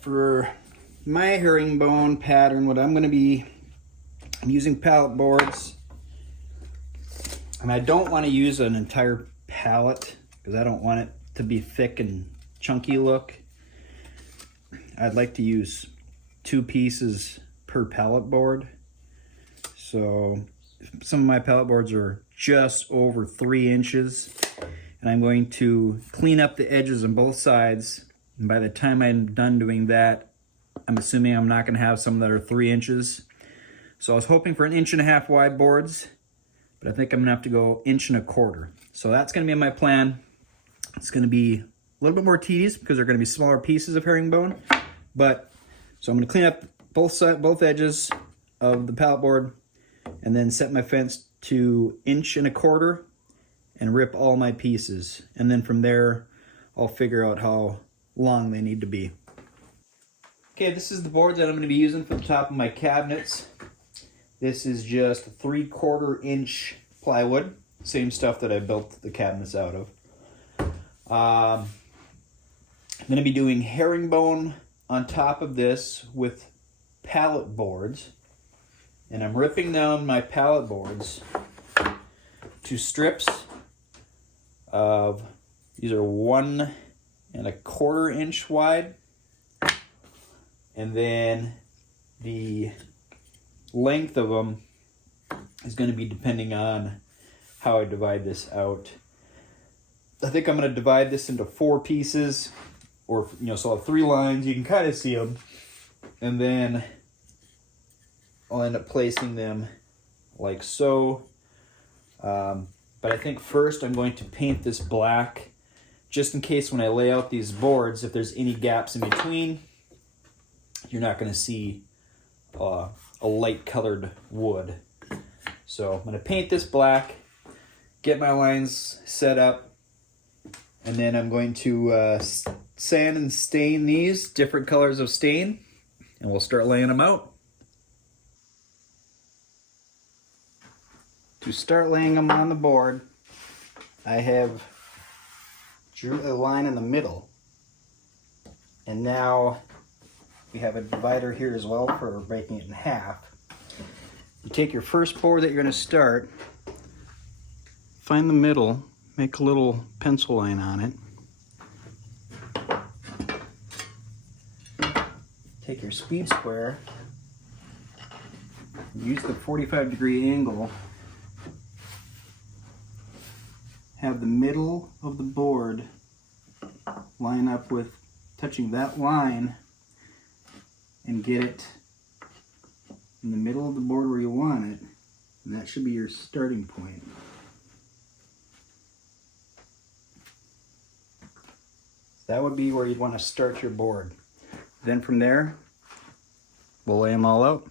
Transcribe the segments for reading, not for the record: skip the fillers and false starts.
for my herringbone pattern, what I'm using pallet boards. And I don't want to use an entire pallet because I don't want it to be thick and chunky look. I'd like to use 2 pieces per pallet board. So some of my pallet boards are just over 3 inches, and I'm going to clean up the edges on both sides. And by the time I'm done doing that, I'm assuming I'm not going to have some that are 3 inches. So I was hoping for 1.5 inch wide boards, but I think I'm gonna have to go 1.25 inches. So that's gonna be my plan. It's gonna be a little bit more tedious because they're gonna be smaller pieces of herringbone. But so I'm gonna clean up both edges of the pallet board, and then set my fence to 1.25 inches and rip all my pieces. And then from there, I'll figure out how long they need to be. Okay, this is the board that I'm gonna be using for the top of my cabinets. This is just 3/4 inch plywood, same stuff that I built the cabinets out of. I'm going to be doing herringbone on top of this with pallet boards, and I'm ripping down my pallet boards to strips of, these are 1.25 inch wide, and then the length of them is going to be depending on how I divide this out. I think I'm going to divide this into 4 pieces, or so I'll have 3 lines. You can kind of see them, and then I'll end up placing them like so. But I think first I'm going to paint this black, just in case when I lay out these boards, if there's any gaps in between, you're not going to see a light colored wood. So I'm going to paint this black, get my lines set up, and then I'm going to sand and stain these different colors of stain, and we'll start laying them out. To start laying them on the board, I have drew a line in the middle, and now we have a divider here as well for breaking it in half. You take your first board that you're going to start, find the middle, make a little pencil line on it. Take your speed square, use the 45-degree angle, have the middle of the board line up with touching that line, and get it in the middle of the board where you want it, and that should be your starting point. That would be where you'd want to start your board. Then from there, we'll lay them all out.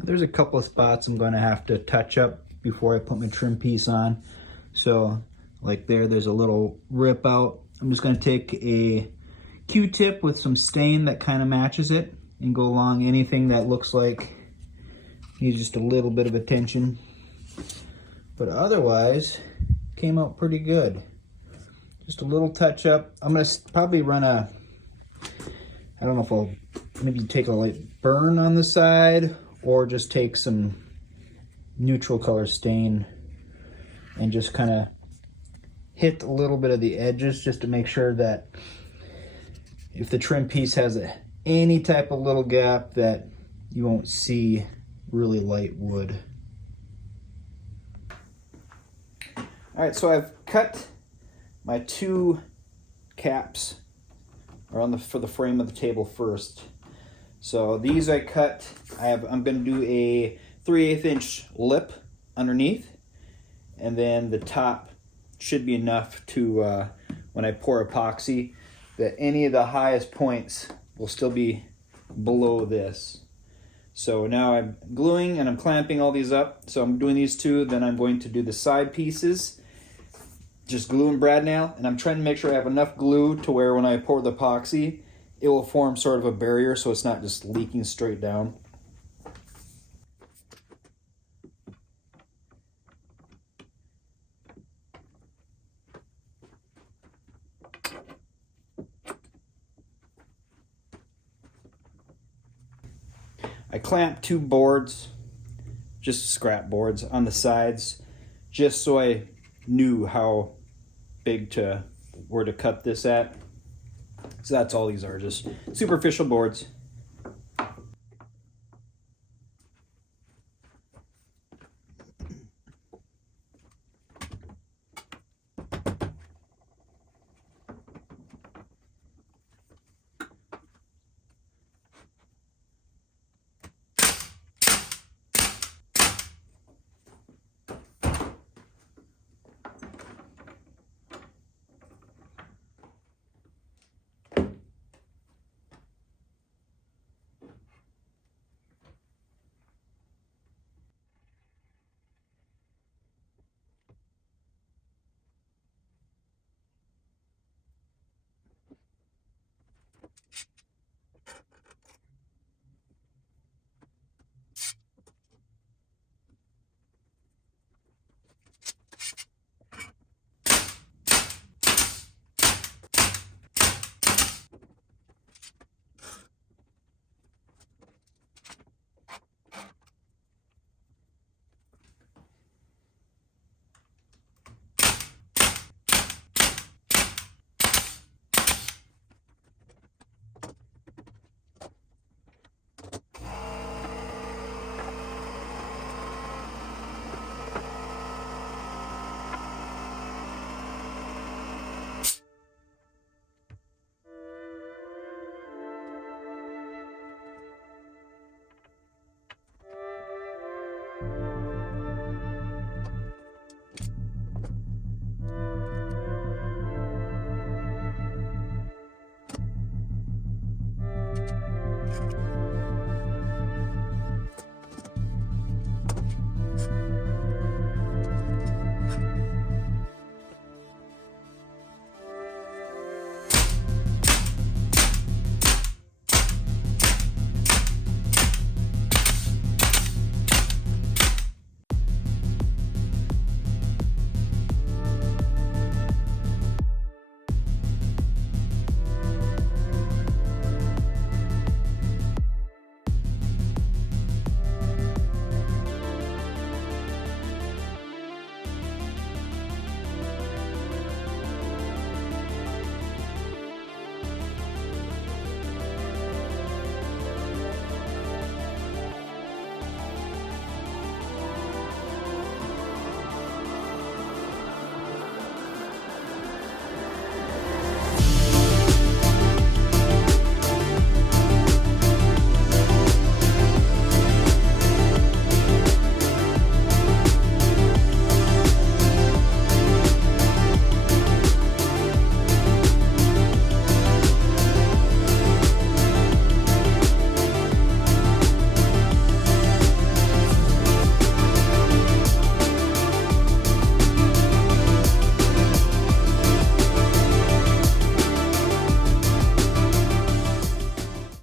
There's a couple of spots I'm going to have to touch up before I put my trim piece on. So like there's a little rip out. I'm just going to take a Q-tip with some stain that kind of matches it, and go along anything that looks like needs just a little bit of attention. But otherwise, came out pretty good. Just a little touch up. I'm gonna probably run a, I don't know if I'll maybe take a light burn on the side or just take some neutral color stain and just kind of hit a little bit of the edges just to make sure that if the trim piece has any type of little gap that you won't see really light wood. All right, so I've cut my 2 caps are for the frame of the table first. So these I cut. I'm going to do a 3/8 inch lip underneath, and then the top should be enough to when I pour epoxy that any of the highest points will still be below this. So now I'm gluing and I'm clamping all these up. So I'm doing these 2, then I'm going to do the side pieces. Just glue and brad nail, and I'm trying to make sure I have enough glue to where when I pour the epoxy, it will form sort of a barrier so it's not just leaking straight down. I clamped 2 boards, just scrap boards, on the sides, just so I knew how big where to cut this at. So that's all these are, just superficial boards.